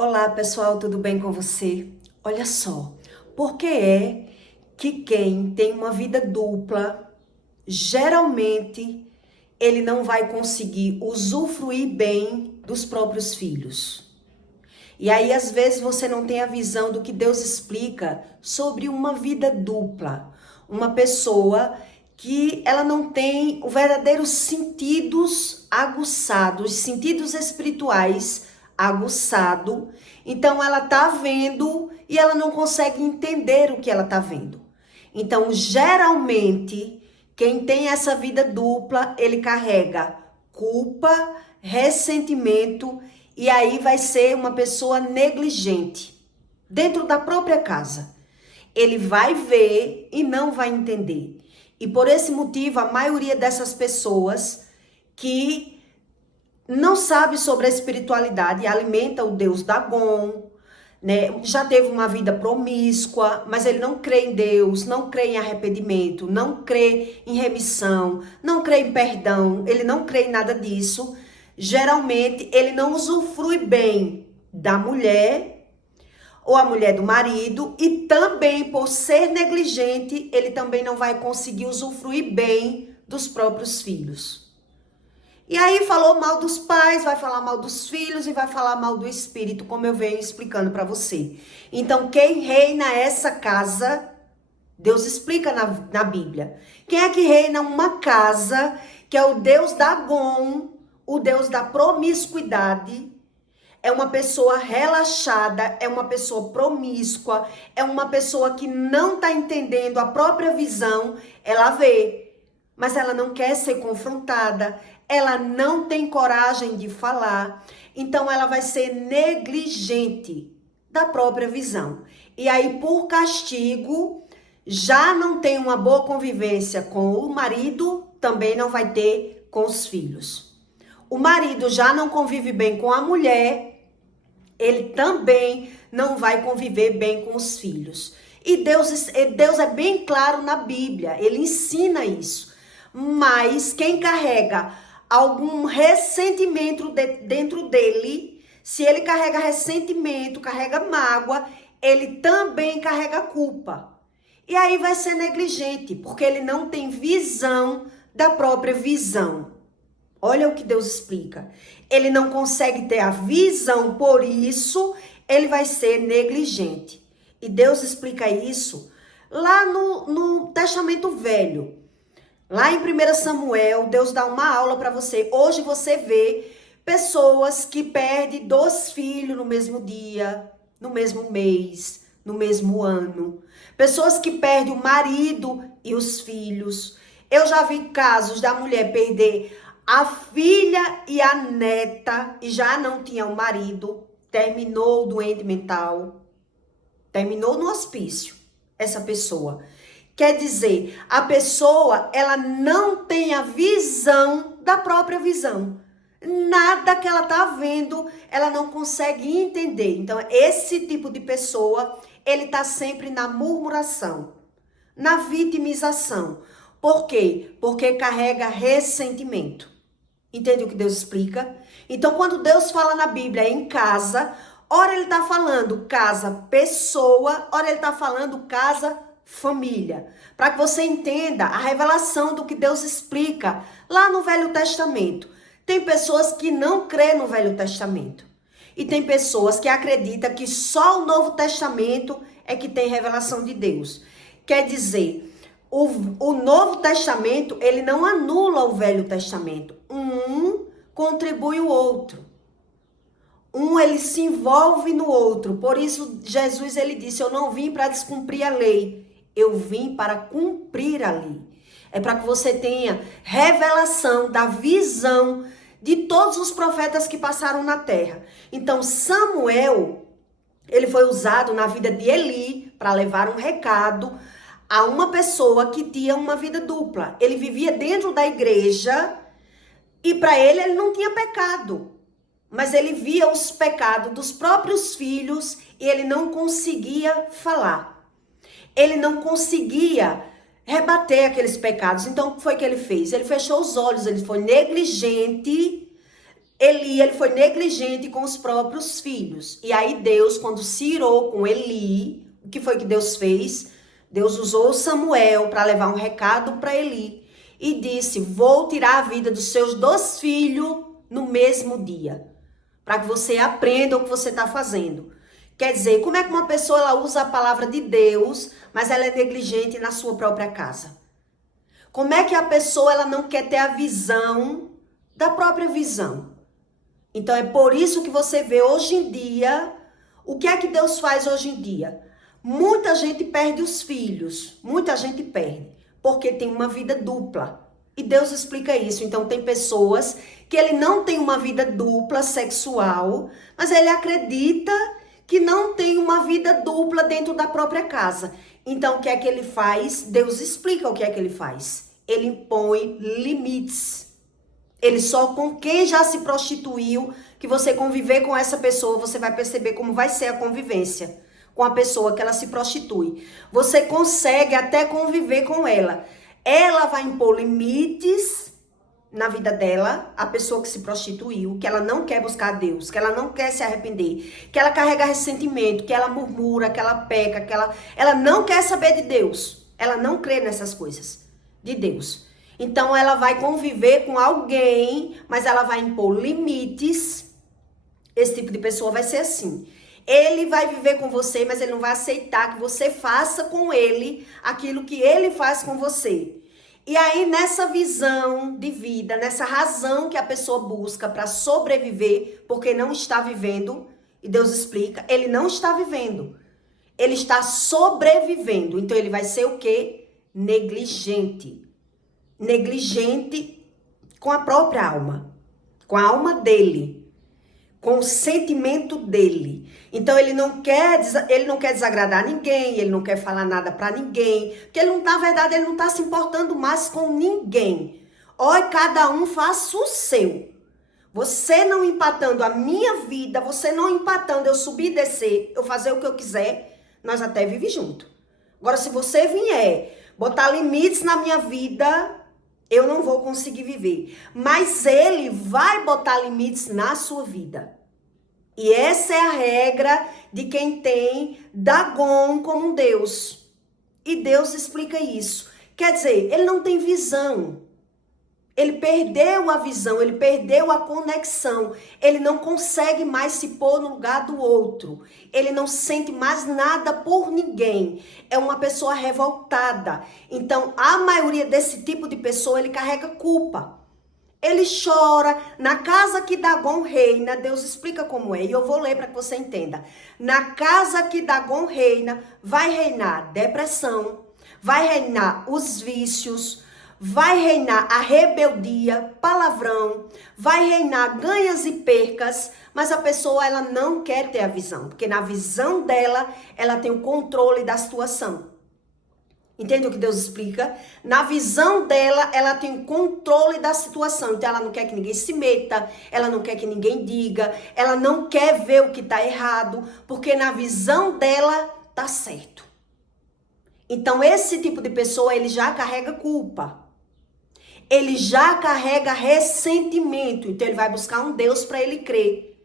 Olá pessoal, tudo bem com você? Olha só, por que é que quem tem uma vida dupla, geralmente ele não vai conseguir usufruir bem dos próprios filhos? E aí às vezes você não tem a visão do que Deus explica sobre uma vida dupla, uma pessoa que ela não tem os verdadeiros sentidos aguçados, sentidos espirituais aguçado. Então ela tá vendo e ela não consegue entender o que ela tá vendo. Então, geralmente, quem tem essa vida dupla, ele carrega culpa, ressentimento e aí vai ser uma pessoa negligente dentro da própria casa. Ele vai ver e não vai entender. E por esse motivo, a maioria dessas pessoas que não sabe sobre a espiritualidade alimenta o Deus Dagon, né? Já teve uma vida promíscua, mas ele não crê em Deus, não crê em arrependimento, não crê em remissão, não crê em perdão, ele não crê em nada disso. Geralmente, ele não usufrui bem da mulher ou a mulher do marido, e também por ser negligente, ele também não vai conseguir usufruir bem dos próprios filhos. E aí falou mal dos pais, vai falar mal dos filhos e vai falar mal do espírito, como eu venho explicando para você. Então, quem reina essa casa, Deus explica na Bíblia. Quem é que reina uma casa, que é o Deus Dagon, o Deus da promiscuidade? É uma pessoa relaxada, é uma pessoa promíscua, é uma pessoa que não está entendendo a própria visão. Ela vê, mas ela não quer ser confrontada, ela não tem coragem de falar, então ela vai ser negligente da própria visão. E aí, por castigo, já não tem uma boa convivência com o marido, também não vai ter com os filhos. O marido já não convive bem com a mulher, ele também não vai conviver bem com os filhos. E Deus é bem claro na Bíblia, ele ensina isso. Mas quem carrega algum ressentimento dentro dele, se ele carrega ressentimento, carrega mágoa, ele também carrega culpa. E aí vai ser negligente, porque ele não tem visão da própria visão. Olha o que Deus explica. Ele não consegue ter a visão, por isso ele vai ser negligente. E Deus explica isso lá no Testamento Velho. Lá em 1 Samuel, Deus dá uma aula para você. Hoje você vê pessoas que perdem 2 filhos no mesmo dia, no mesmo mês, no mesmo ano. Pessoas que perdem o marido e os filhos. Eu já vi casos da mulher perder a filha e a neta e já não tinha o marido, terminou doente mental, terminou no hospício, essa pessoa. Quer dizer, a pessoa, ela não tem a visão da própria visão. Nada que ela tá vendo, ela não consegue entender. Então, esse tipo de pessoa, ele tá sempre na murmuração, na vitimização. Por quê? Porque carrega ressentimento. Entende o que Deus explica? Então, quando Deus fala na Bíblia em casa, ora ele tá falando casa pessoa, ora ele tá falando casa família. Para que você entenda a revelação do que Deus explica lá no Velho Testamento. Tem pessoas que não crêem no Velho Testamento. E tem pessoas que acreditam que só o Novo Testamento é que tem revelação de Deus. Quer dizer, o Novo Testamento, ele não anula o Velho Testamento. Um contribui o outro. Um, ele se envolve no outro. Por isso, Jesus, ele disse, eu não vim para descumprir a lei. Eu vim para cumprir a lei. É para que você tenha revelação da visão de todos os profetas que passaram na terra. Então, Samuel, ele foi usado na vida de Eli para levar um recado a uma pessoa que tinha uma vida dupla. Ele vivia dentro da igreja e para ele não tinha pecado. Mas ele via os pecados dos próprios filhos e ele não conseguia falar. Ele não conseguia rebater aqueles pecados. Então, o que foi que ele fez? Ele fechou os olhos, ele foi negligente Eli, ele foi negligente com os próprios filhos. E aí Deus, quando se irou com Eli, o que foi que Deus fez? Deus usou Samuel para levar um recado para Eli e disse: vou tirar a vida dos seus 2 filhos no mesmo dia, para que você aprenda o que você está fazendo. Quer dizer, como é que uma pessoa ela usa a palavra de Deus, mas ela é negligente na sua própria casa? Como é que a pessoa ela não quer ter a visão da própria visão? Então é por isso que você vê hoje em dia, o que é que Deus faz hoje em dia? Muita gente perde os filhos, muita gente perde, porque tem uma vida dupla. E Deus explica isso. Então tem pessoas que ele não tem uma vida dupla sexual, mas ele acredita que não tem uma vida dupla dentro da própria casa. Então o que é que ele faz? Deus explica o que é que ele faz. Ele impõe limites. Ele só com quem já se prostituiu, que você conviver com essa pessoa, você vai perceber como vai ser a convivência com a pessoa que ela se prostitui. Você consegue até conviver com ela. Ela vai impor limites na vida dela, a pessoa que se prostituiu, que ela não quer buscar a Deus, que ela não quer se arrepender, que ela carrega ressentimento, que ela murmura, que ela peca, que ela não quer saber de Deus. Ela não crê nessas coisas de Deus. Então, ela vai conviver com alguém, mas ela vai impor limites. Esse tipo de pessoa vai ser assim. Ele vai viver com você, mas ele não vai aceitar que você faça com ele aquilo que ele faz com você. E aí, nessa visão de vida, nessa razão que a pessoa busca para sobreviver, porque não está vivendo, e Deus explica, ele não está vivendo. Ele está sobrevivendo. Então, ele vai ser o quê? Negligente. Negligente com a própria alma, com a alma dele, com o sentimento dele. Então ele não quer desagradar ninguém, ele não quer falar nada para ninguém, porque ele não, na verdade ele não está se importando mais com ninguém. Olha, cada um faça o seu. Você não empatando a minha vida, você não empatando eu subir e descer, eu fazer o que eu quiser, nós até vivemos junto. Agora se você vier botar limites na minha vida, eu não vou conseguir viver. Mas ele vai botar limites na sua vida. E essa é a regra de quem tem Dagon como um Deus. E Deus explica isso. Quer dizer, ele não tem visão. Ele perdeu a visão, ele perdeu a conexão. Ele não consegue mais se pôr no lugar do outro. Ele não sente mais nada por ninguém. É uma pessoa revoltada. Então, a maioria desse tipo de pessoa, ele carrega culpa. Ele chora. Na casa que Dagon reina, Deus explica como é. E eu vou ler para que você entenda. Na casa que Dagon reina, vai reinar depressão, vai reinar os vícios, vai reinar a rebeldia, palavrão, vai reinar ganhas e percas, mas a pessoa ela não quer ter a visão, porque na visão dela, ela tem o controle da situação. Entende o que Deus explica? Na visão dela, ela tem o controle da situação. Então, ela não quer que ninguém se meta, ela não quer que ninguém diga, ela não quer ver o que está errado, porque na visão dela, tá certo. Então, esse tipo de pessoa, ele já carrega culpa. Ele já carrega ressentimento. Então, ele vai buscar um Deus para ele crer.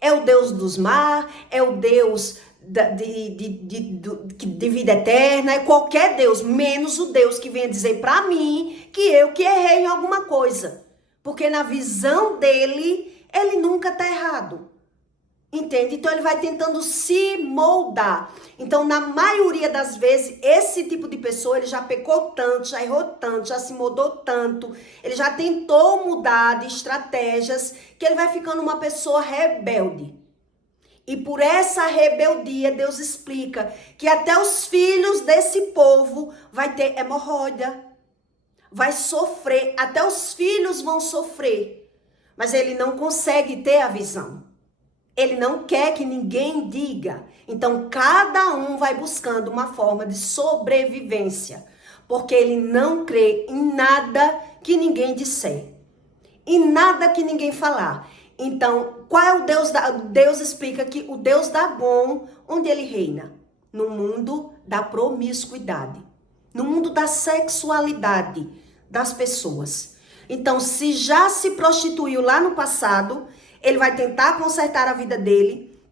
É o Deus dos mares, é o Deus de vida eterna, é qualquer Deus, menos o Deus que venha dizer para mim que eu que errei em alguma coisa. Porque na visão dele, ele nunca tá errado. Entende? Então ele vai tentando se moldar. Então, na maioria das vezes, esse tipo de pessoa, ele já pecou tanto, já errou tanto, já se moldou tanto, ele já tentou mudar de estratégias, que ele vai ficando uma pessoa rebelde. E por essa rebeldia, Deus explica que até os filhos desse povo vai ter hemorroida, vai sofrer, até os filhos vão sofrer. Mas ele não consegue ter a visão. Ele não quer que ninguém diga. Então, cada um vai buscando uma forma de sobrevivência. Porque ele não crê em nada que ninguém disser. Em nada que ninguém falar. Então, qual é o Deus? Deus explica que o Deus Dagon, onde ele reina? No mundo da promiscuidade. No mundo da sexualidade das pessoas. Então, se já se prostituiu lá no passado, ele vai tentar consertar a vida dele.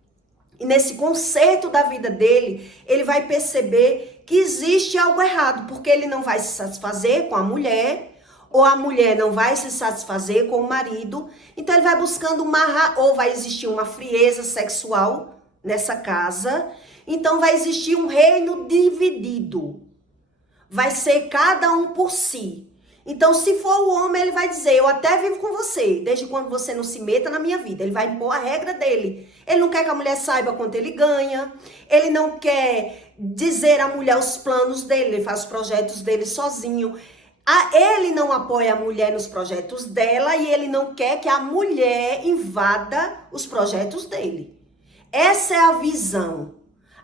E nesse conserto da vida dele, ele vai perceber que existe algo errado, porque ele não vai se satisfazer com a mulher, ou a mulher não vai se satisfazer com o marido. Então ele vai buscando ou vai existir uma frieza sexual nessa casa. Então vai existir um reino dividido. Vai ser cada um por si. Então, se for o homem, ele vai dizer, eu até vivo com você, desde quando você não se meta na minha vida. Ele vai impor a regra dele. Ele não quer que a mulher saiba quanto ele ganha. Ele não quer dizer à mulher os planos dele. Ele faz os projetos dele sozinho. Ele não apoia a mulher nos projetos dela e ele não quer que a mulher invada os projetos dele. Essa é a visão.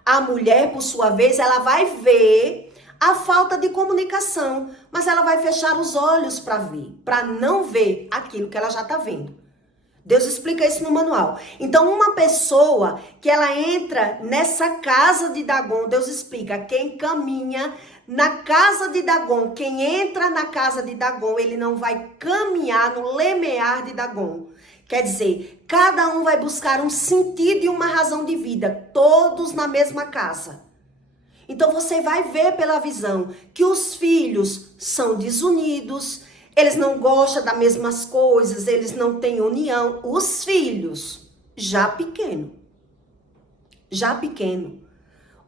A mulher, por sua vez, ela vai ver a falta de comunicação, mas ela vai fechar os olhos para ver, para não ver aquilo que ela já está vendo. Deus explica isso no manual. Então, uma pessoa que ela entra nessa casa de Dagon, Deus explica, quem caminha na casa de Dagon, quem entra na casa de Dagon, ele não vai caminhar no limiar de Dagon. Quer dizer, cada um vai buscar um sentido e uma razão de vida, todos na mesma casa. Então você vai ver pela visão que os filhos são desunidos, eles não gostam das mesmas coisas, eles não têm união. Os filhos, já pequeno.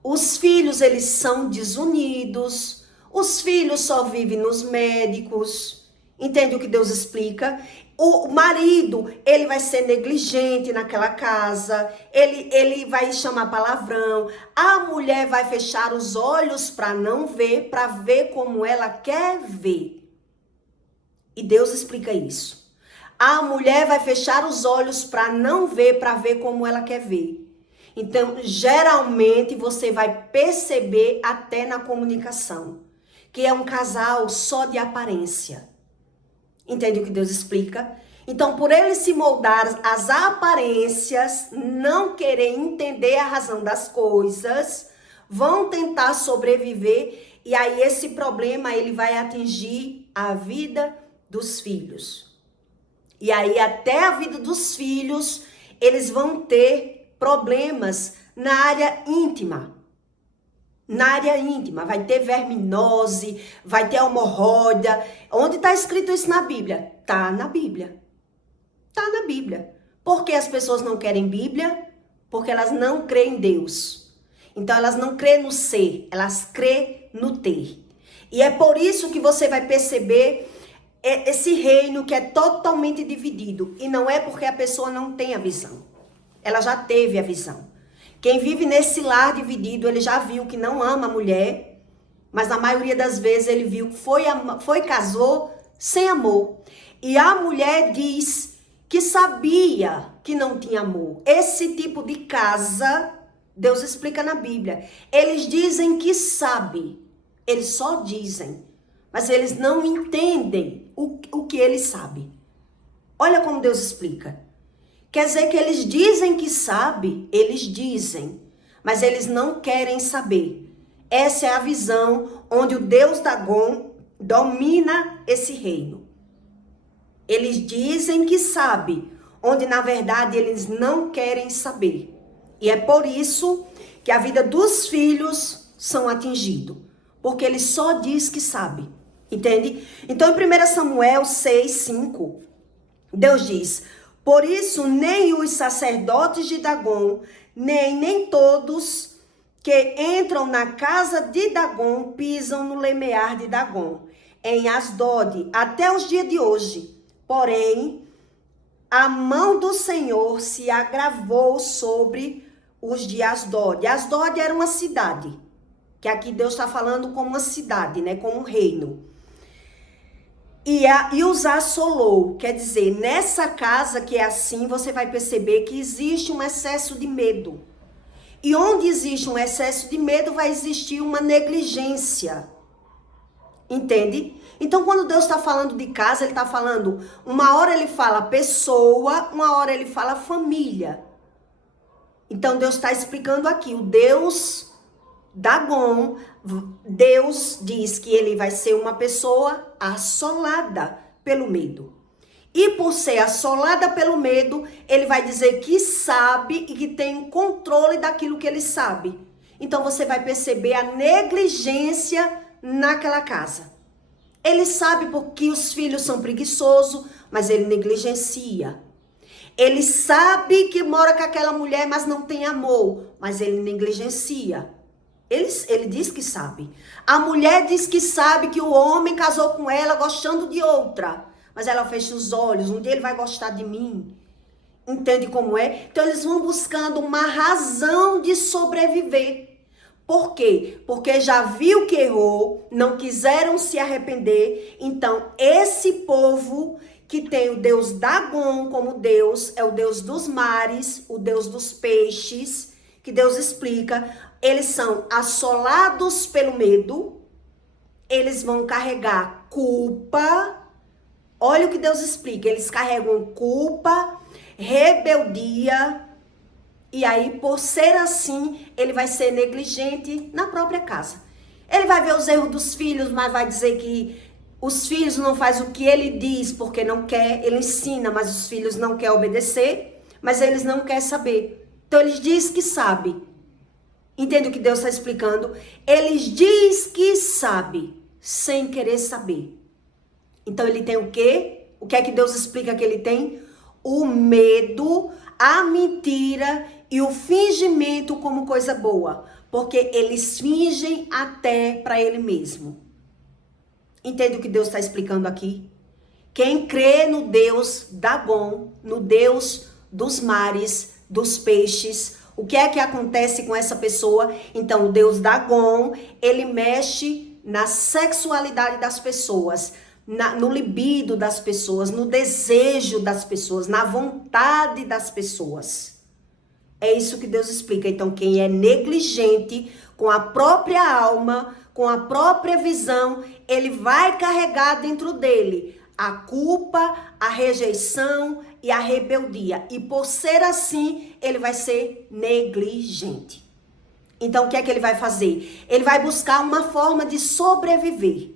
Os filhos, eles são desunidos, os filhos só vivem nos médicos. Entende o que Deus explica? O marido, ele vai ser negligente naquela casa, ele vai chamar palavrão, a mulher vai fechar os olhos para não ver, para ver como ela quer ver. E Deus explica isso. A mulher vai fechar os olhos para não ver, para ver como ela quer ver. Então, geralmente, você vai perceber até na comunicação, que é um casal só de aparência. Entende o que Deus explica? Então, por ele se moldar às aparências, não querer entender a razão das coisas, vão tentar sobreviver e aí esse problema ele vai atingir a vida dos filhos. E aí até a vida dos filhos, eles vão ter problemas na área íntima. Vai ter verminose, vai ter hemorroida. Onde está escrito isso na Bíblia? Tá na Bíblia. Por que as pessoas não querem Bíblia? Porque elas não creem em Deus. Então elas não creem no ser, elas creem no ter. E é por isso que você vai perceber esse reino que é totalmente dividido. E não é porque a pessoa não tem a visão. Ela já teve a visão. Quem vive nesse lar dividido, ele já viu que não ama a mulher, mas na maioria das vezes ele viu que casou sem amor. E a mulher diz que sabia que não tinha amor. Esse tipo de casa, Deus explica na Bíblia. Eles dizem que sabe, eles só dizem, mas eles não entendem o que eles sabem. Olha como Deus explica. Quer dizer que eles dizem que sabem, eles dizem, mas eles não querem saber. Essa é a visão onde o Deus Dagon domina esse reino. Eles dizem que sabem, onde na verdade eles não querem saber. E é por isso que a vida dos filhos são atingidos, porque ele só diz que sabe, entende? Então em 1 Samuel 6:5, Deus diz: por isso, nem os sacerdotes de Dagon, nem todos que entram na casa de Dagon pisam no limiar de Dagon, em Asdod, até os dias de hoje. Porém, a mão do Senhor se agravou sobre os de Asdod. Asdod era uma cidade, que aqui Deus está falando como uma cidade, né? Como um reino. E os assolou, quer dizer, nessa casa que é assim, você vai perceber que existe um excesso de medo. E onde existe um excesso de medo, vai existir uma negligência. Entende? Então, quando Deus está falando de casa, ele está falando, uma hora ele fala pessoa, uma hora ele fala família. Então, Deus está explicando aqui, o Deus Dagon, Deus diz que ele vai ser uma pessoa assolada pelo medo. E por ser assolada pelo medo, ele vai dizer que sabe e que tem controle daquilo que ele sabe. Então você vai perceber a negligência naquela casa. Ele sabe porque os filhos são preguiçosos, mas ele negligencia. Ele sabe que mora com aquela mulher, mas não tem amor, mas ele negligencia. Ele diz que sabe. A mulher diz que sabe que o homem casou com ela gostando de outra, mas ela fecha os olhos. Um dia ele vai gostar de mim. Entende como é? Então eles vão buscando uma razão de sobreviver. Por quê? Porque já viu que errou, não quiseram se arrepender. Então esse povo que tem o Deus Dagon como Deus, é o Deus dos mares, o Deus dos peixes, que Deus explica, eles são assolados pelo medo, eles vão carregar culpa. Olha o que Deus explica, eles carregam culpa, rebeldia, e aí por ser assim, ele vai ser negligente na própria casa. Ele vai ver os erros dos filhos, mas vai dizer que os filhos não fazem o que ele diz porque não quer, ele ensina, mas os filhos não querem obedecer, mas eles não querem saber. Então eles dizem que sabe. Entende o que Deus está explicando? Eles dizem que sabe, sem querer saber. Então ele tem o quê? O que é que Deus explica que ele tem? O medo, a mentira e o fingimento como coisa boa. Porque eles fingem até para ele mesmo. Entende o que Deus está explicando aqui? Quem crê no Deus Dagon, no Deus dos mares, dos peixes, o que é que acontece com essa pessoa? Então, o Deus Dagon, ele mexe na sexualidade das pessoas, no libido das pessoas, no desejo das pessoas, na vontade das pessoas. É isso que Deus explica. Então, quem é negligente com a própria alma, com a própria visão, ele vai carregar dentro dele a culpa, a rejeição e a rebeldia. E por ser assim, ele vai ser negligente. Então, o que é que ele vai fazer? Ele vai buscar uma forma de sobreviver.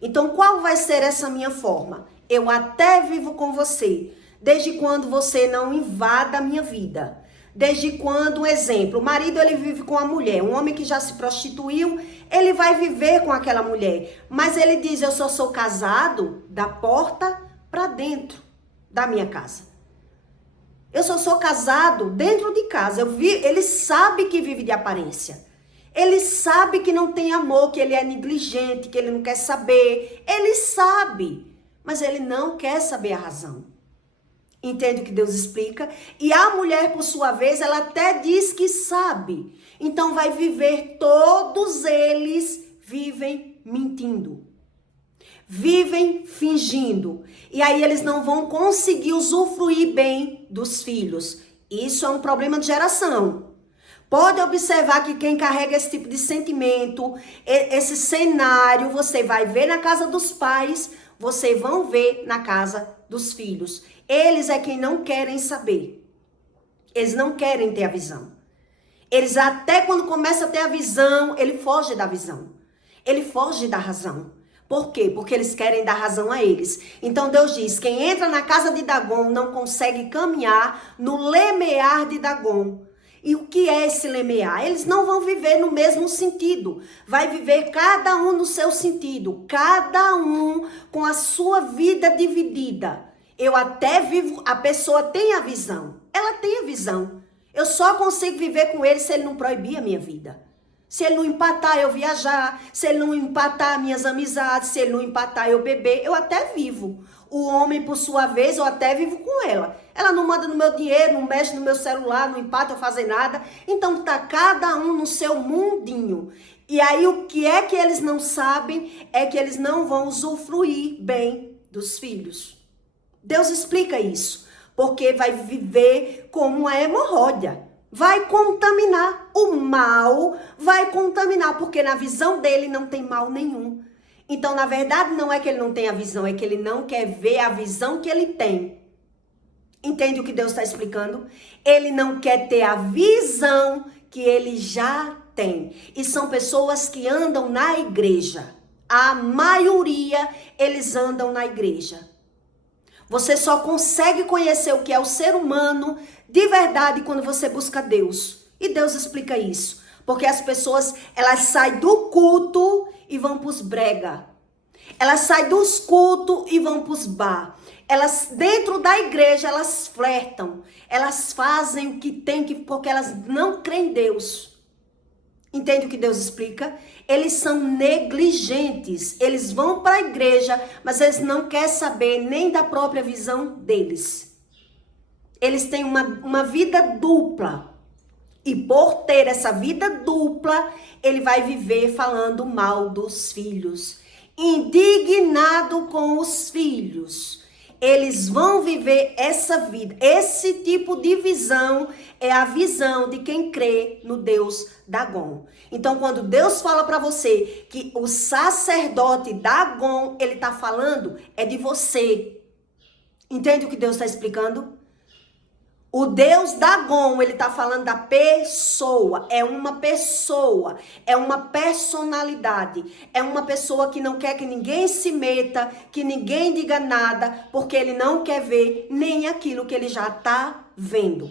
Então, qual vai ser essa minha forma? Eu até vivo com você, desde quando você não invada a minha vida. Desde quando, um exemplo, o marido ele vive com a mulher, um homem que já se prostituiu, ele vai viver com aquela mulher. Mas ele diz, eu só sou casado da porta para dentro da minha casa. Eu só sou casado dentro de casa. Ele sabe que vive de aparência. Ele sabe que não tem amor, que ele é negligente, que ele não quer saber. Ele sabe, mas ele não quer saber a razão. Entende o que Deus explica? E a mulher, por sua vez, ela até diz que sabe. Então vai viver, todos eles vivem mentindo. Vivem fingindo. E aí eles não vão conseguir usufruir bem dos filhos. Isso é um problema de geração. Pode observar que quem carrega esse tipo de sentimento, esse cenário, você vai ver na casa dos pais, vocês vão ver na casa dos filhos. Eles é quem não querem saber. Eles não querem ter a visão. Eles até quando começam a ter a visão, ele foge da visão. Ele foge da razão. Por quê? Porque eles querem dar razão a eles. Então Deus diz, quem entra na casa de Dagon não consegue caminhar no limiar de Dagon. E o que é esse limiar? Eles não vão viver no mesmo sentido. Vai viver cada um no seu sentido. Cada um com a sua vida dividida. Eu até vivo, a pessoa tem a visão. Ela tem a visão. Eu só consigo viver com ele se ele não proibir a minha vida. Se ele não empatar eu viajar, se ele não empatar minhas amizades, se ele não empatar eu beber, eu até vivo. O homem, por sua vez, eu até vivo com ela. Ela não manda no meu dinheiro, não mexe no meu celular, não empata eu fazer nada. Então tá cada um no seu mundinho. E aí o que é que eles não sabem é que eles não vão usufruir bem dos filhos. Deus explica isso, porque vai viver como uma hemorroida. Vai contaminar. O mal vai contaminar, porque na visão dele não tem mal nenhum. Então, na verdade, não é que ele não tem a visão, é que ele não quer ver a visão que ele tem. Entende o que Deus está explicando? Ele não quer ter a visão que ele já tem. E são pessoas que andam na igreja. a maioria, eles andam na igreja. Você só consegue conhecer o que é o ser humano de verdade quando você busca Deus. E Deus explica isso. Porque as pessoas, elas saem do culto e vão para os brega. Elas saem dos cultos e vão para os bar. Elas, dentro da igreja, elas flertam. Elas fazem o que tem que, porque elas não creem em Deus. Entende o que Deus explica? Eles são negligentes. Eles vão para a igreja, mas eles não querem saber nem da própria visão deles. Eles têm uma vida dupla. E por ter essa vida dupla, ele vai viver falando mal dos filhos. Indignado com os filhos. Eles vão viver essa vida. Esse tipo de visão é a visão de quem crê no Deus Dagon. Então, quando Deus fala para você que o sacerdote Dagon, ele está falando, é de você. Entende o que Deus está explicando? O Deus Dagon, ele está falando da pessoa, é uma personalidade, é uma pessoa que não quer que ninguém se meta, que ninguém diga nada, porque ele não quer ver nem aquilo que ele já está vendo.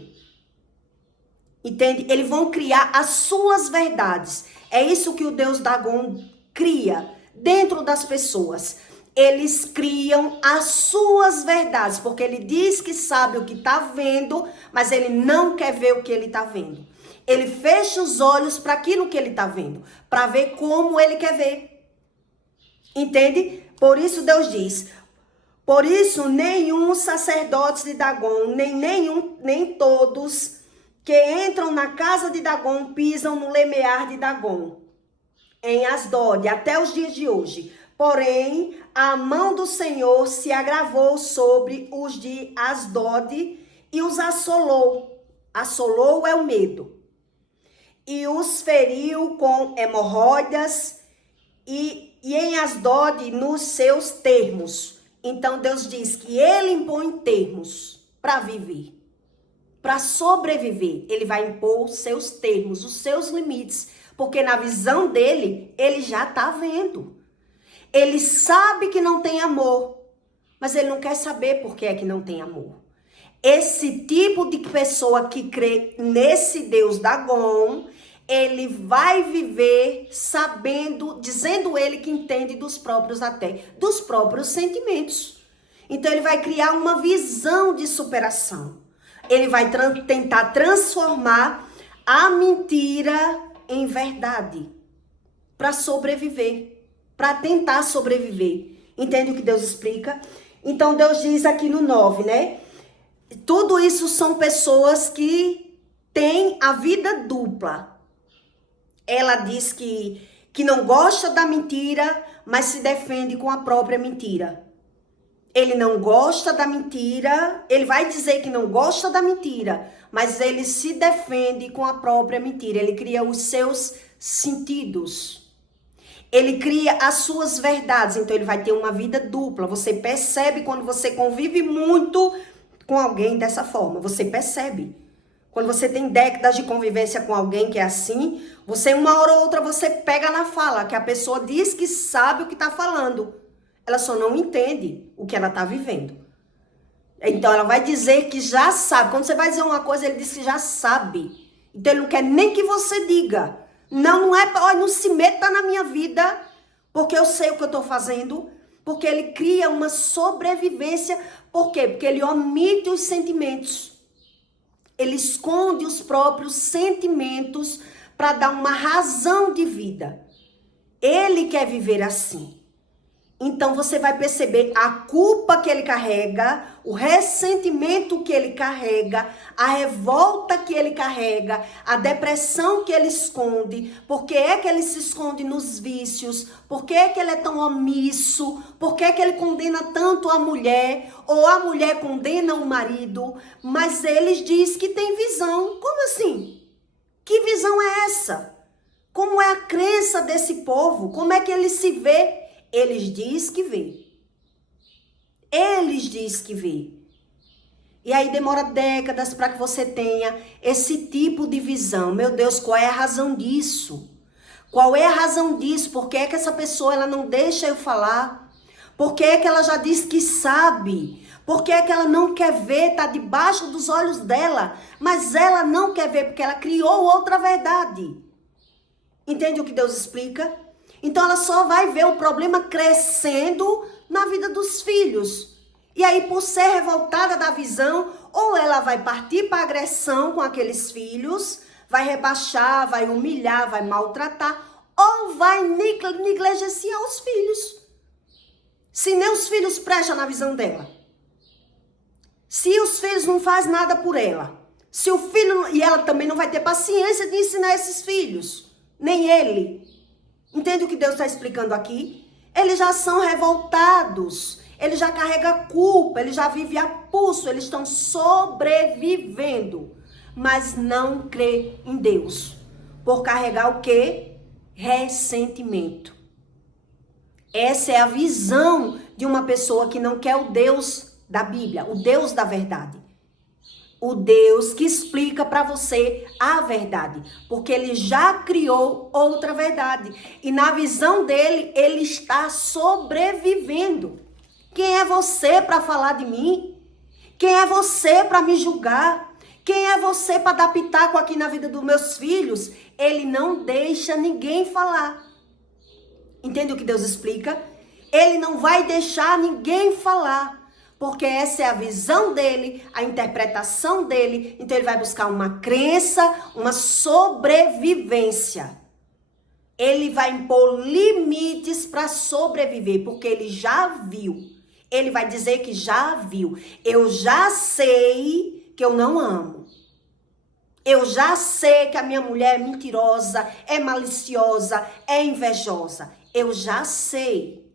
Entende? Eles vão criar as suas verdades. É isso que o Deus Dagon cria dentro das pessoas. Eles criam as suas verdades, porque ele diz que sabe o que está vendo, mas ele não quer ver o que ele está vendo. Ele fecha os olhos para aquilo que ele está vendo, para ver como ele quer ver. Entende? Por isso Deus diz, por isso nenhum sacerdote de Dagon, nem todos que entram na casa de Dagon pisam no limiar de Dagon, em Asdod, até os dias de hoje. Porém, a mão do Senhor se agravou sobre os de Asdod e os assolou. Assolou é o medo. E os feriu com hemorroidas e em Asdod nos seus termos. Então Deus diz que ele impõe termos para viver. Para sobreviver, ele vai impor os seus termos, os seus limites. Porque na visão dele, ele já está vendo. Ele sabe que não tem amor, mas ele não quer saber por que é que não tem amor. Esse tipo de pessoa que crê nesse Deus Dagon, ele vai viver sabendo, dizendo ele que entende dos próprios sentimentos. Então ele vai criar uma visão de superação. Ele vai tentar transformar a mentira em verdade para sobreviver. Para tentar sobreviver. Entende o que Deus explica? Então Deus diz aqui no 9, né? Tudo isso são pessoas que têm a vida dupla. Ela diz que não gosta da mentira, mas se defende com a própria mentira. Ele não gosta da mentira, ele vai dizer que não gosta da mentira, mas ele se defende com a própria mentira. Ele cria os seus sentidos. Ele cria as suas verdades, então ele vai ter uma vida dupla. Você percebe quando você convive muito com alguém dessa forma, você percebe. Quando você tem décadas de convivência com alguém que é assim, você uma hora ou outra você pega na fala, que a pessoa diz que sabe o que está falando. Ela só não entende o que ela está vivendo. Então ela vai dizer que já sabe. Quando você vai dizer uma coisa, ele diz que já sabe. Então ele não quer nem que você diga. Não é, olha, não se meta na minha vida, porque eu sei o que eu estou fazendo, porque ele cria uma sobrevivência. Por quê? Porque ele omite os sentimentos. Ele esconde os próprios sentimentos para dar uma razão de vida. Ele quer viver assim. Então você vai perceber a culpa que ele carrega, o ressentimento que ele carrega, a revolta que ele carrega, a depressão que ele esconde. Por que é que ele se esconde nos vícios? Por que é que ele é tão omisso? Por que é que ele condena tanto a mulher? Ou a mulher condena o marido? Mas eles dizem que tem visão. Como assim? Que visão é essa? Como é a crença desse povo? Como é que ele se vê? Eles diz que vê. Eles diz que vê. E aí demora décadas para que você tenha esse tipo de visão. Meu Deus, qual é a razão disso? Qual é a razão disso? Por que é que essa pessoa ela não deixa eu falar? Por que é que ela já diz que sabe? Por que é que ela não quer ver? Está debaixo dos olhos dela, mas ela não quer ver porque ela criou outra verdade. Entende o que Deus explica? Então ela só vai ver o problema crescendo na vida dos filhos. E aí, por ser revoltada da visão, ou ela vai partir para agressão com aqueles filhos, vai rebaixar, vai humilhar, vai maltratar, ou vai negligenciar os filhos. Se nem os filhos prestam na visão dela. Se os filhos não fazem nada por ela. Se o filho, e ela também não vai ter paciência de ensinar esses filhos. Nem ele. Entende o que Deus está explicando aqui? Eles já são revoltados. Eles já carregam culpa. Eles já vivem a pulso. Eles estão sobrevivendo. Mas não crê em Deus. Por carregar o quê? Ressentimento. Essa é a visão de uma pessoa que não quer o Deus da Bíblia, o Deus da verdade. O Deus que explica para você a verdade, porque ele já criou outra verdade. E na visão dele, ele está sobrevivendo. Quem é você para falar de mim? Quem é você para me julgar? Quem é você para dar pitaco aqui na vida dos meus filhos? Ele não deixa ninguém falar. Entende o que Deus explica? Ele não vai deixar ninguém falar. Porque essa é a visão dele, a interpretação dele. Então ele vai buscar uma crença, uma sobrevivência. Ele vai impor limites para sobreviver, porque ele já viu. Ele vai dizer que já viu. Eu já sei que eu não amo. Eu já sei que a minha mulher é mentirosa, é maliciosa, é invejosa. Eu já sei.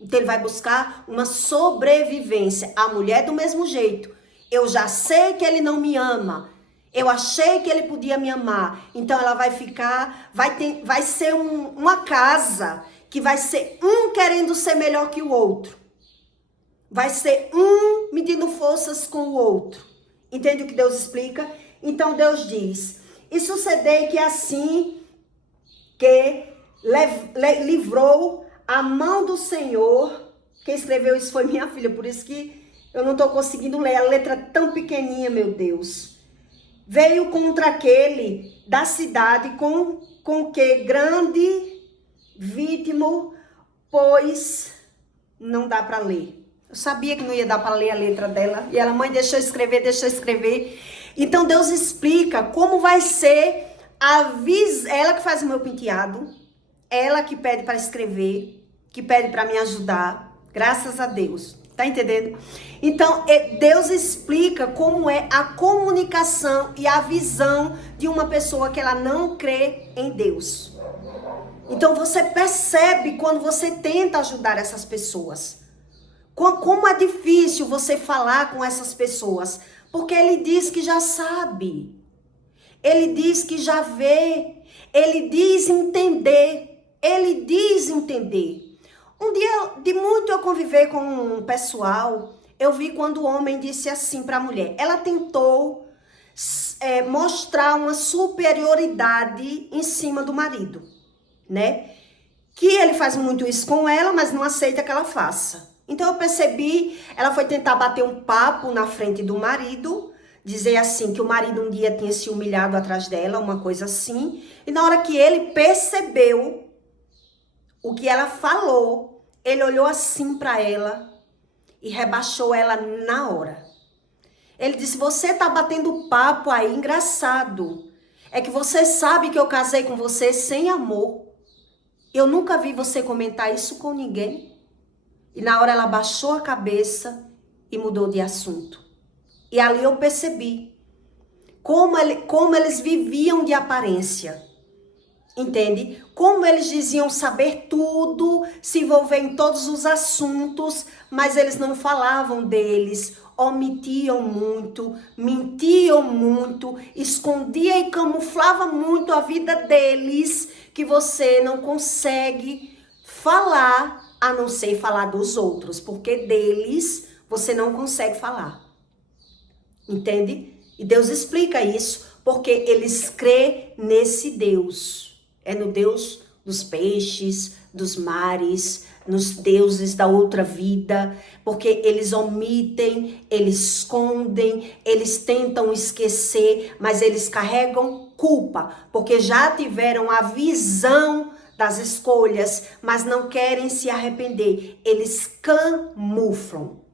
Então ele vai buscar uma sobrevivência. A mulher do mesmo jeito. Eu já sei que ele não me ama. Eu achei que ele podia me amar. Então ela vai ficar, vai ser uma casa que vai ser um querendo ser melhor que o outro. Vai ser um medindo forças com o outro. Entende o que Deus explica? Então Deus diz: e sucedei que assim que livrou a mão do Senhor. Quem escreveu isso foi minha filha, por isso que eu não estou conseguindo ler, a letra tão pequenininha, meu Deus. Veio contra aquele da cidade com que grande vítima, pois não dá para ler. Eu sabia que não ia dar para ler a letra dela. E ela, mãe, deixa eu escrever. Então Deus explica como vai ser ela que faz o meu penteado, ela que pede para escrever, que pede para me ajudar, graças a Deus, tá entendendo? Então, Deus explica como é a comunicação e a visão de uma pessoa que ela não crê em Deus. Então, você percebe quando você tenta ajudar essas pessoas. Como é difícil você falar com essas pessoas, porque ele diz que já sabe, ele diz que já vê, ele diz entender. Um dia, de muito eu conviver com um pessoal, eu vi quando o homem disse assim para a mulher. Ela tentou mostrar uma superioridade em cima do marido, né? Que ele faz muito isso com ela, mas não aceita que ela faça. Então eu percebi, ela foi tentar bater um papo na frente do marido, dizer assim, que o marido um dia tinha se humilhado atrás dela, uma coisa assim. E na hora que ele percebeu o que ela falou, ele olhou assim para ela e rebaixou ela na hora. Ele disse: você tá batendo papo aí, engraçado. É que você sabe que eu casei com você sem amor. Eu nunca vi você comentar isso com ninguém. E na hora ela baixou a cabeça e mudou de assunto. E ali eu percebi como eles viviam de aparência. Entende? Como eles diziam saber tudo, se envolver em todos os assuntos, mas eles não falavam deles, omitiam muito, mentiam muito, escondiam e camuflavam muito a vida deles, que você não consegue falar, a não ser falar dos outros, porque deles você não consegue falar. Entende? E Deus explica isso, porque eles crêem nesse Deus. é no Deus dos peixes, dos mares, nos deuses da outra vida, porque eles omitem, eles escondem, eles tentam esquecer, mas eles carregam culpa, porque já tiveram a visão das escolhas, mas não querem se arrepender. Eles camuflam.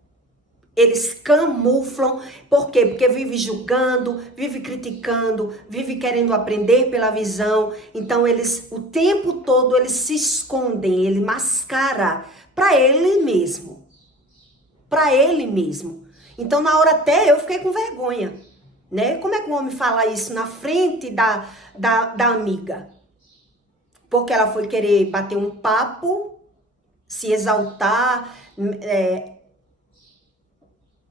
Eles camuflam, por quê? Porque vive julgando, vive criticando, vive querendo aprender pela visão. Então eles, o tempo todo, eles se escondem, ele mascara para ele mesmo. Para ele mesmo. Então na hora até eu fiquei com vergonha, né? Como é que um homem fala isso na frente da amiga? Porque ela foi querer bater um papo, se exaltar,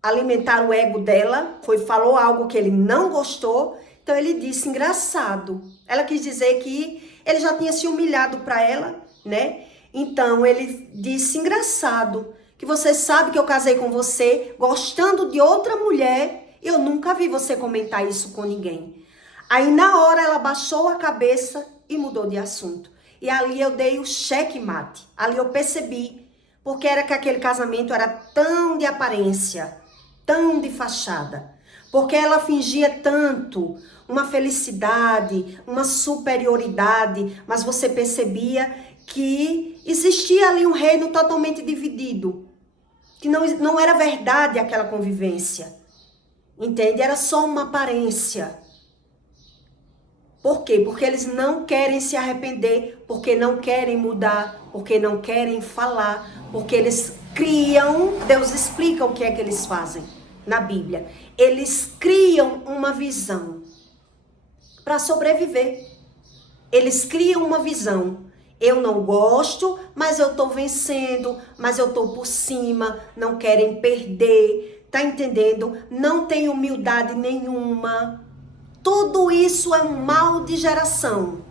alimentar o ego dela, falou algo que ele não gostou, então ele disse engraçado. Ela quis dizer que ele já tinha se humilhado para ela, né? Então ele disse engraçado, que você sabe que eu casei com você gostando de outra mulher, eu nunca vi você comentar isso com ninguém. Aí na hora ela baixou a cabeça e mudou de assunto. E ali eu dei o checkmate, ali eu percebi, porque era que aquele casamento era tão de aparência, tão de fachada, porque ela fingia tanto uma felicidade, uma superioridade, mas você percebia que existia ali um reino totalmente dividido, que não era verdade aquela convivência, entende? Era só uma aparência. Por quê? Porque eles não querem se arrepender, porque não querem mudar, porque não querem falar, porque eles criam, Deus explica o que é que eles fazem na Bíblia. Eles criam uma visão para sobreviver. Eles criam uma visão. Eu não gosto, mas eu tô vencendo, mas eu tô por cima, não querem perder, tá entendendo? Não tem humildade nenhuma. Tudo isso é um mal de geração.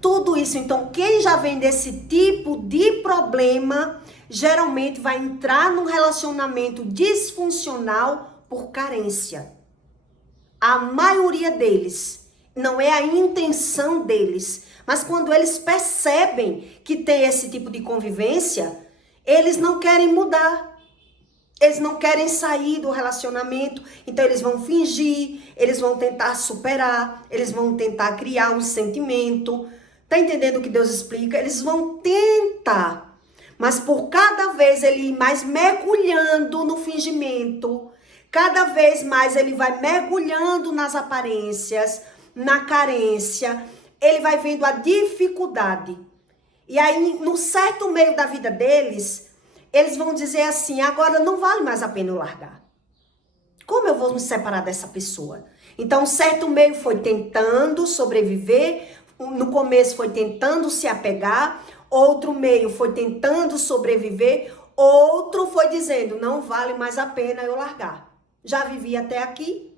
Tudo isso. Então, quem já vem desse tipo de problema, geralmente vai entrar num relacionamento disfuncional por carência. A maioria deles. Não é a intenção deles. Mas quando eles percebem que tem esse tipo de convivência, eles não querem mudar. Eles não querem sair do relacionamento, então eles vão fingir, eles vão tentar superar, eles vão tentar criar um sentimento. Tá entendendo o que Deus explica? Eles vão tentar, mas por cada vez ele ir mais mergulhando no fingimento, cada vez mais ele vai mergulhando nas aparências, na carência, ele vai vendo a dificuldade. E aí, no certo meio da vida deles, eles vão dizer assim, agora não vale mais a pena eu largar. Como eu vou me separar dessa pessoa? Então, um certo meio foi tentando sobreviver, no começo foi tentando se apegar, outro meio foi tentando sobreviver, outro foi dizendo, não vale mais a pena eu largar. Já vivi até aqui.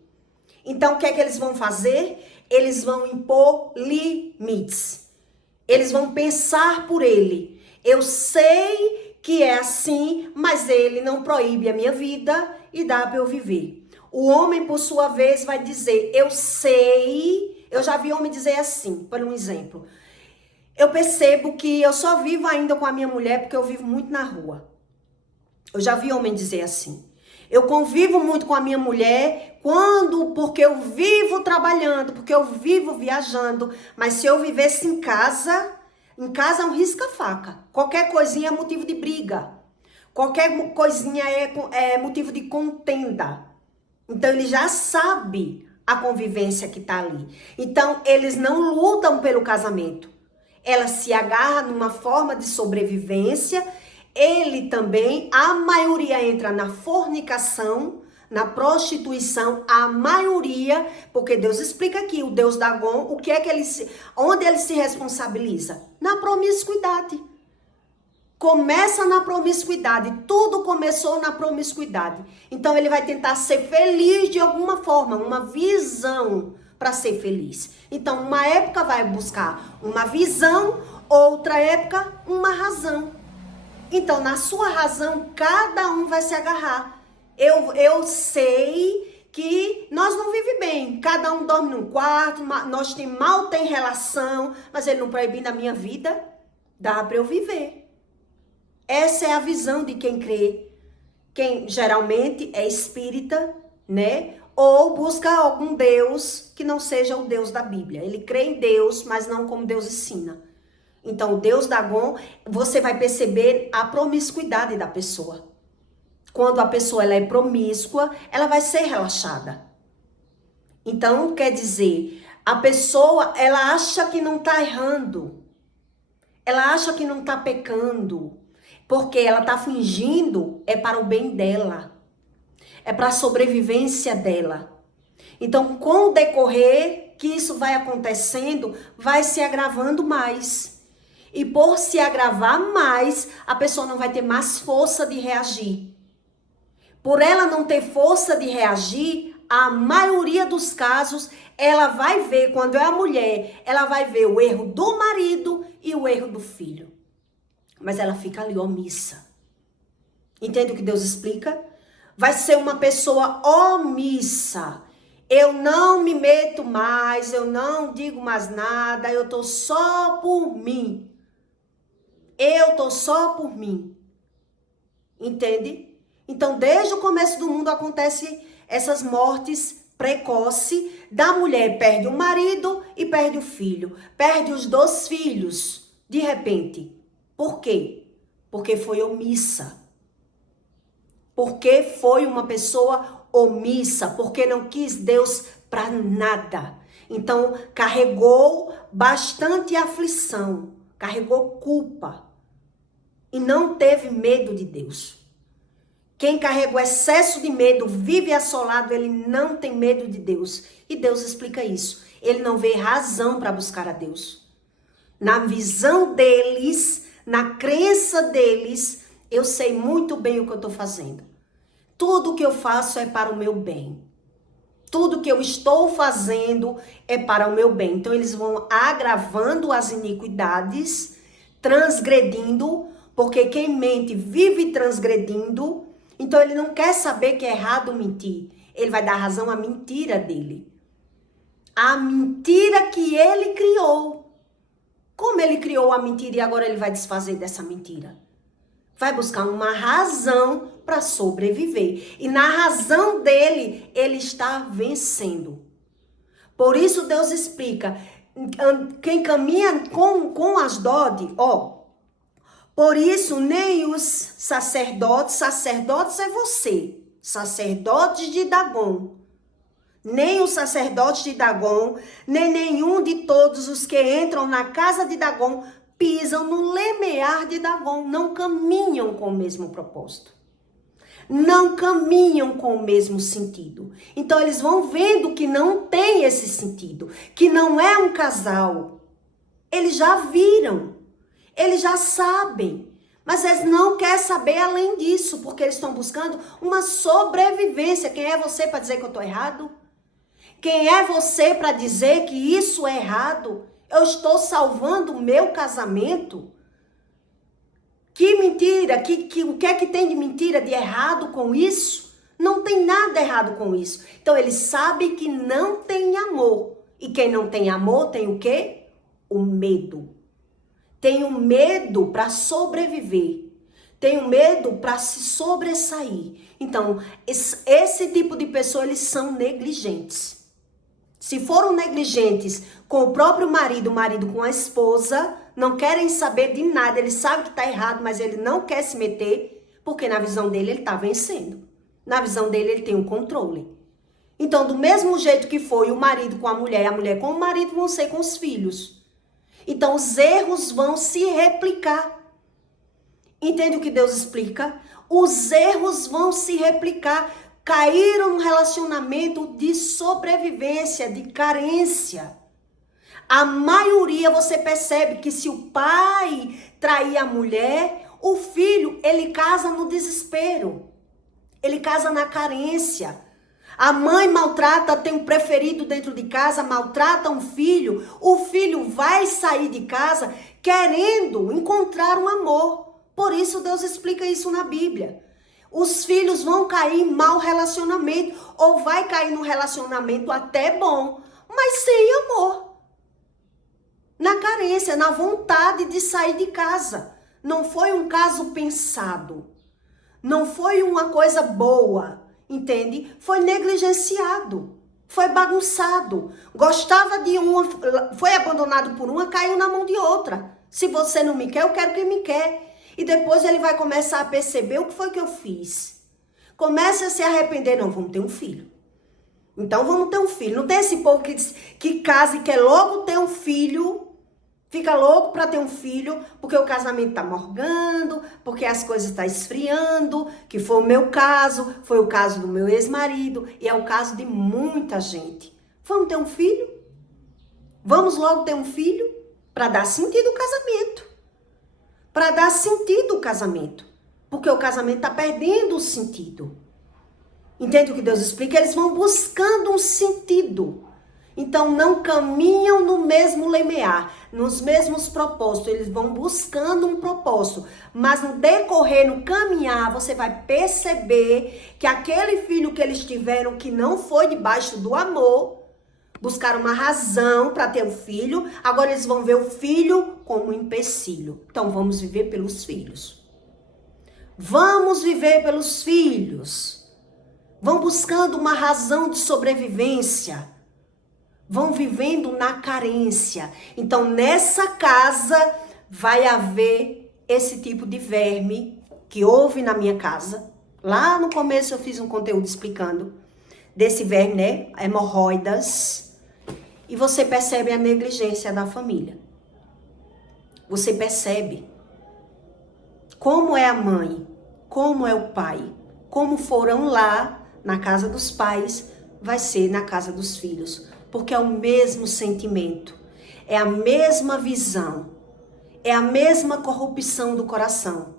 Então, o que é que eles vão fazer? Eles vão impor limites. Eles vão pensar por ele. Eu sei que é assim, mas ele não proíbe a minha vida e dá para eu viver. O homem, por sua vez, vai dizer, eu sei, eu já vi homem dizer assim, por um exemplo, eu percebo que eu só vivo ainda com a minha mulher porque eu vivo muito na rua. Eu já vi homem dizer assim, eu convivo muito com a minha mulher porque eu vivo trabalhando, porque eu vivo viajando, mas se eu vivesse em casa é um risca-faca. Qualquer coisinha é motivo de briga. Qualquer coisinha é motivo de contenda. Então, ele já sabe a convivência que tá ali. Então, eles não lutam pelo casamento. Ela se agarra numa forma de sobrevivência. Ele também, a maioria entra na fornicação, na prostituição, a maioria, porque Deus explica aqui, o Deus Dagon, o que é que onde ele se responsabiliza? Na promiscuidade. Começa na promiscuidade, tudo começou na promiscuidade. Então ele vai tentar ser feliz de alguma forma, uma visão para ser feliz. Então uma época vai buscar uma visão, outra época uma razão. Então na sua razão cada um vai se agarrar. Eu sei que nós não vivemos bem, cada um dorme num quarto, nós mal tem relação, não, mas ele não proibiu na minha vida, dá para eu viver. Essa é a visão de quem crê. Quem geralmente é espírita, né? Ou busca algum Deus que não seja o Deus da Bíblia. Ele crê em Deus, mas não como Deus ensina. Então, o Deus Dagon, você vai perceber a promiscuidade da pessoa. Quando a pessoa ela é promíscua, ela vai ser relaxada. Então, quer dizer, a pessoa, ela acha que não está errando. Ela acha que não está pecando. Porque ela está fingindo, é para o bem dela. É para a sobrevivência dela. Então, com o decorrer que isso vai acontecendo, vai se agravando mais. E por se agravar mais, a pessoa não vai ter mais força de reagir. Por ela não ter força de reagir, a maioria dos casos, ela vai ver, quando é a mulher, ela vai ver o erro do marido e o erro do filho. Mas ela fica ali omissa. Entende o que Deus explica? Vai ser uma pessoa omissa. Eu não me meto mais, eu não digo mais nada, eu tô só por mim. Eu tô só por mim. Entende? Então, desde o começo do mundo acontece essas mortes precoces da mulher. Perde o marido e perde o filho. Perde os 2 filhos, de repente. Por quê? Porque foi omissa. Porque foi uma pessoa omissa. Porque não quis Deus para nada. Então, carregou bastante aflição. Carregou culpa. E não teve medo de Deus. Quem carrega o excesso de medo, vive assolado, ele não tem medo de Deus. E Deus explica isso. Ele não vê razão para buscar a Deus. Na visão deles, na crença deles, eu sei muito bem o que eu estou fazendo. Tudo que eu faço é para o meu bem. Tudo que eu estou fazendo é para o meu bem. Então eles vão agravando as iniquidades, transgredindo, porque quem mente vive transgredindo. Então ele não quer saber que é errado mentir. Ele vai dar razão à mentira dele. A mentira que ele criou. Como ele criou a mentira e agora ele vai desfazer dessa mentira? Vai buscar uma razão para sobreviver. E na razão dele, ele está vencendo. Por isso Deus explica. Quem caminha com Asdod, por isso, nem os sacerdotes é você, sacerdotes de Dagon, nem os sacerdotes de Dagon, nem nenhum de todos os que entram na casa de Dagon, pisam no limiar de Dagon, não caminham com o mesmo propósito, não caminham com o mesmo sentido. Então, eles vão vendo que não tem esse sentido, que não é um casal, eles já viram. Eles já sabem, mas eles não querem saber além disso, porque eles estão buscando uma sobrevivência. Quem é você para dizer que eu estou errado? Quem é você para dizer que isso é errado? Eu estou salvando o meu casamento? Que mentira, o que é que tem de mentira, de errado com isso? Não tem nada errado com isso. Então eles sabem que não tem amor. E quem não tem amor tem o quê? O medo. Tenho medo para sobreviver. Tenho medo para se sobressair. Então, esse tipo de pessoa, eles são negligentes. Se foram negligentes com o próprio marido, o marido com a esposa, não querem saber de nada. Ele sabe que está errado, mas ele não quer se meter, porque na visão dele, ele está vencendo. Na visão dele, ele tem o controle. Então, do mesmo jeito que foi o marido com a mulher com o marido, vão ser com os filhos. Então, os erros vão se replicar. Entende o que Deus explica? Os erros vão se replicar. Caíram num relacionamento de sobrevivência, de carência. A maioria, você percebe que se o pai trair a mulher, o filho, ele casa no desespero. Ele casa na carência. A mãe maltrata, tem um preferido dentro de casa, maltrata um filho. O filho vai sair de casa querendo encontrar um amor. Por isso Deus explica isso na Bíblia. Os filhos vão cair em mau relacionamento, ou vai cair num relacionamento até bom, mas sem amor. Na carência, na vontade de sair de casa. Não foi um caso pensado. Não foi uma coisa boa, entende? Foi negligenciado. Foi bagunçado. Gostava de uma, foi abandonado por uma, caiu na mão de outra. Se você não me quer, eu quero quem me quer. E depois ele vai começar a perceber o que foi que eu fiz. Começa a se arrepender. Não, vamos ter um filho. Então vamos ter um filho. Não tem esse povo que casa e quer logo ter um filho. Fica louco para ter um filho, porque o casamento tá morgando, porque as coisas tá esfriando, que foi o meu caso, foi o caso do meu ex-marido, e é o caso de muita gente. Vamos ter um filho? Vamos logo ter um filho? Para dar sentido ao casamento. Para dar sentido ao casamento. Porque o casamento tá perdendo o sentido. Entende o que Deus explica? Eles vão buscando um sentido. Então, não caminham no mesmo limiar, nos mesmos propósitos. Eles vão buscando um propósito. Mas no decorrer, no caminhar, você vai perceber que aquele filho que eles tiveram, que não foi debaixo do amor, buscaram uma razão para ter o filho, agora eles vão ver o filho como um empecilho. Então, vamos viver pelos filhos. Vamos viver pelos filhos. Vão buscando uma razão de sobrevivência. Vão vivendo na carência. Então, nessa casa vai haver esse tipo de verme que houve na minha casa. Lá no começo eu fiz um conteúdo explicando desse verme, né? Hemorroidas. E você percebe a negligência da família. Você percebe como é a mãe, como é o pai, como foram lá na casa dos pais, vai ser na casa dos filhos. Porque é o mesmo sentimento, é a mesma visão, é a mesma corrupção do coração.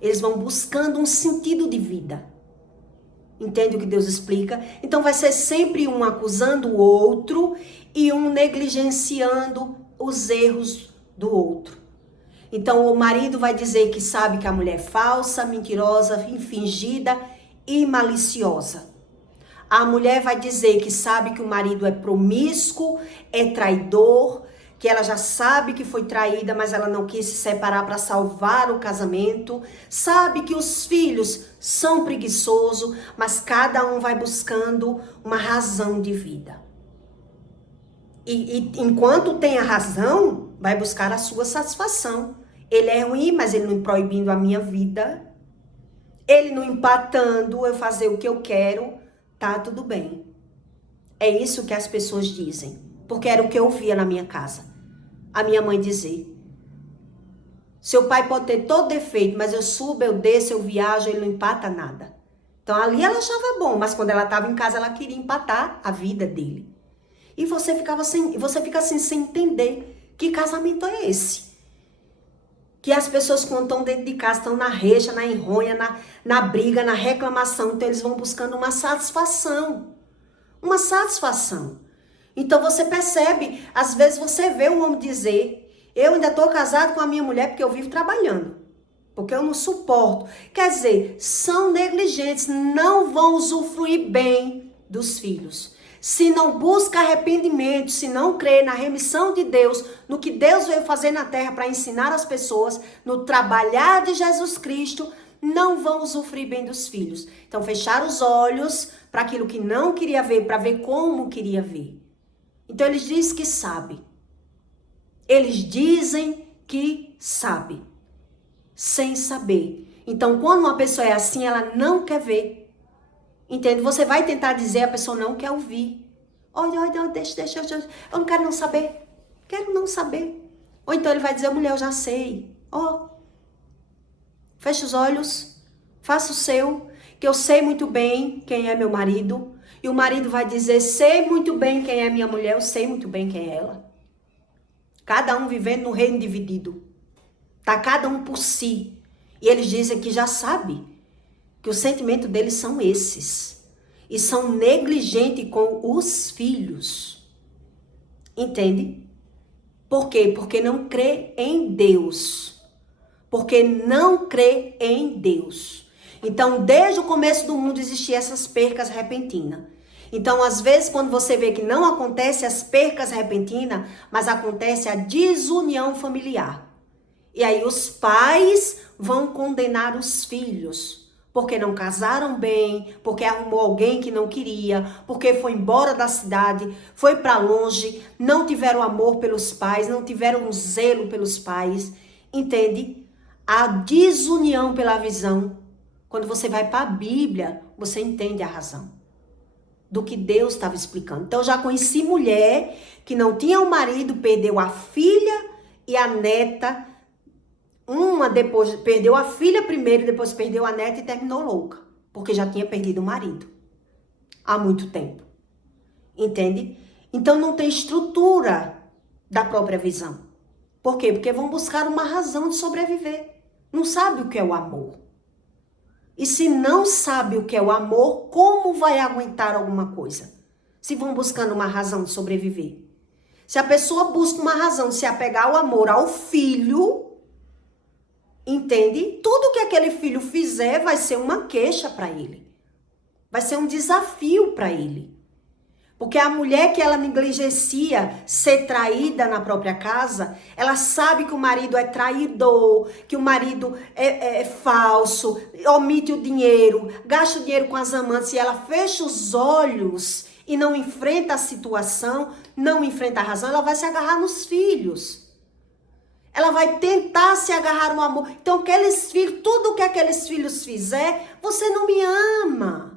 Eles vão buscando um sentido de vida. Entende o que Deus explica? Então vai ser sempre um acusando o outro e um negligenciando os erros do outro. Então o marido vai dizer que sabe que a mulher é falsa, mentirosa, fingida e maliciosa. A mulher vai dizer que sabe que o marido é promíscuo, é traidor, que ela já sabe que foi traída, mas ela não quis se separar para salvar o casamento. Sabe que os filhos são preguiçosos, mas cada um vai buscando uma razão de vida. E enquanto tem a razão, vai buscar a sua satisfação. Ele é ruim, mas ele não proibindo a minha vida. Ele não empatando eu fazer o que eu quero. Tá tudo bem. É isso que as pessoas dizem. Porque era o que eu via na minha casa. A minha mãe dizer. Seu pai pode ter todo defeito, mas eu subo, eu desço, eu viajo, ele não empata nada. Então ali ela achava bom, mas quando ela estava em casa, ela queria empatar a vida dele. E você fica assim sem entender que casamento é esse. Que as pessoas quando estão dentro de casa estão na recha, na enronha, na briga, na reclamação. Então eles vão buscando uma satisfação. Uma satisfação. Então você percebe, às vezes você vê um homem dizer, eu ainda estou casado com a minha mulher porque eu vivo trabalhando. Porque eu não suporto. Quer dizer, são negligentes, não vão usufruir bem dos filhos. Se não busca arrependimento, se não crê na remissão de Deus, no que Deus veio fazer na terra para ensinar as pessoas, no trabalhar de Jesus Cristo, não vão usufruir bem dos filhos. Então, fechar os olhos para aquilo que não queria ver, para ver como queria ver. Então, eles dizem que sabe. Eles dizem que sabe, sem saber. Então, quando uma pessoa é assim, ela não quer ver. Entende? Você vai tentar dizer, a pessoa não quer ouvir. Olha, deixa, eu não quero não saber. Quero não saber. Ou então ele vai dizer, mulher, eu já sei. Fecha os olhos, faça o seu, que eu sei muito bem quem é meu marido. E o marido vai dizer, sei muito bem quem é minha mulher, eu sei muito bem quem é ela. Cada um vivendo no reino dividido. Tá cada um por si. E eles dizem que já sabe que os sentimentos deles são esses. E são negligentes com os filhos. Entende? Por quê? Porque não crê em Deus. Porque não crê em Deus. Então, desde o começo do mundo existiam essas percas repentinas. Então, às vezes, quando você vê que não acontece as percas repentinas, mas acontece a desunião familiar. E aí os pais vão condenar os filhos, porque não casaram bem, porque arrumou alguém que não queria, porque foi embora da cidade, foi para longe, não tiveram amor pelos pais, não tiveram um zelo pelos pais, entende? A desunião pela visão. Quando você vai para a Bíblia, você entende a razão do que Deus estava explicando. Então, eu já conheci mulher que não tinha um marido, perdeu a filha e a neta. Uma depois perdeu a filha primeiro, depois perdeu a neta e terminou louca, porque já tinha perdido o marido há muito tempo. Entende? Então não tem estrutura da própria visão. Por quê? Porque vão buscar uma razão de sobreviver. Não sabe o que é o amor. E se não sabe o que é o amor, como vai aguentar alguma coisa? Se vão buscando uma razão de sobreviver. Se a pessoa busca uma razão de se apegar ao amor, ao filho, entende? Tudo que aquele filho fizer vai ser uma queixa para ele. Vai ser um desafio para ele. Porque a mulher que ela negligencia ser traída na própria casa, ela sabe que o marido é traidor, que o marido é falso, omite o dinheiro, gasta o dinheiro com as amantes e ela fecha os olhos e não enfrenta a situação, não enfrenta a razão, ela vai se agarrar nos filhos. Ela vai tentar se agarrar no amor. Então, aqueles filhos, tudo que aqueles filhos fizer, você não me ama.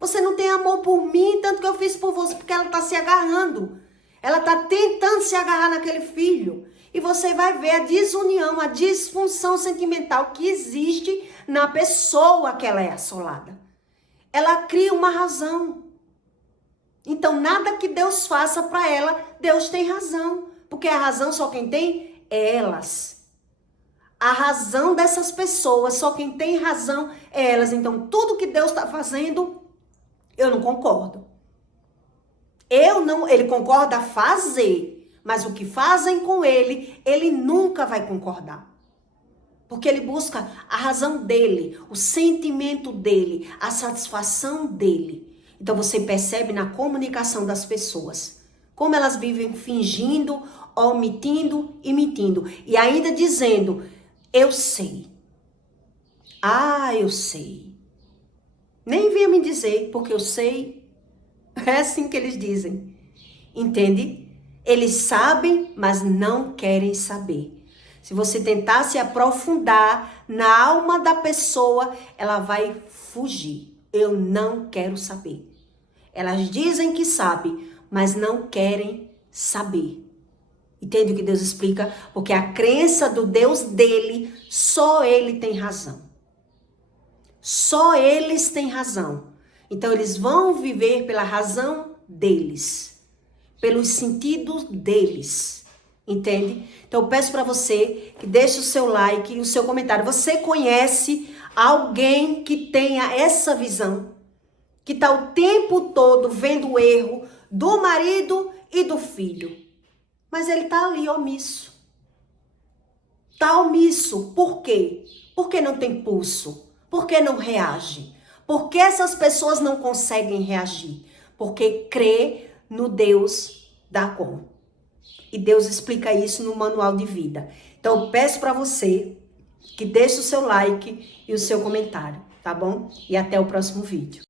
Você não tem amor por mim, tanto que eu fiz por você, porque ela está se agarrando. Ela está tentando se agarrar naquele filho. E você vai ver a desunião, a disfunção sentimental que existe na pessoa que ela é assolada. Ela cria uma razão. Então, nada que Deus faça para ela, Deus tem razão. Porque a razão só quem tem é elas. A razão dessas pessoas, só quem tem razão é elas. Então, tudo que Deus está fazendo, eu não concordo. Ele concorda a fazer, mas o que fazem com ele nunca vai concordar. Porque ele busca a razão dele, o sentimento dele, a satisfação dele. Então você percebe na comunicação das pessoas, como elas vivem fingindo, omitindo e mentindo. E ainda dizendo, eu sei. Ah, eu sei. Nem venha me dizer, porque eu sei. É assim que eles dizem. Entende? Eles sabem, mas não querem saber. Se você tentar se aprofundar na alma da pessoa, ela vai fugir. Eu não quero saber. Elas dizem que sabem, mas não querem saber. Entende o que Deus explica? Porque a crença do Deus dele, só ele tem razão. Só eles têm razão. Então, eles vão viver pela razão deles. Pelos sentidos deles. Entende? Então, eu peço para você que deixe o seu like e o seu comentário. Você conhece alguém que tenha essa visão? Que está o tempo todo vendo o erro do marido e do filho. Mas ele está ali omisso. Está omisso. Por quê? Porque não tem pulso. Por que não reage? Por que essas pessoas não conseguem reagir? Porque crê no Deus da como. E Deus explica isso no manual de vida. Então, eu peço para você que deixe o seu like e o seu comentário, tá bom? E até o próximo vídeo.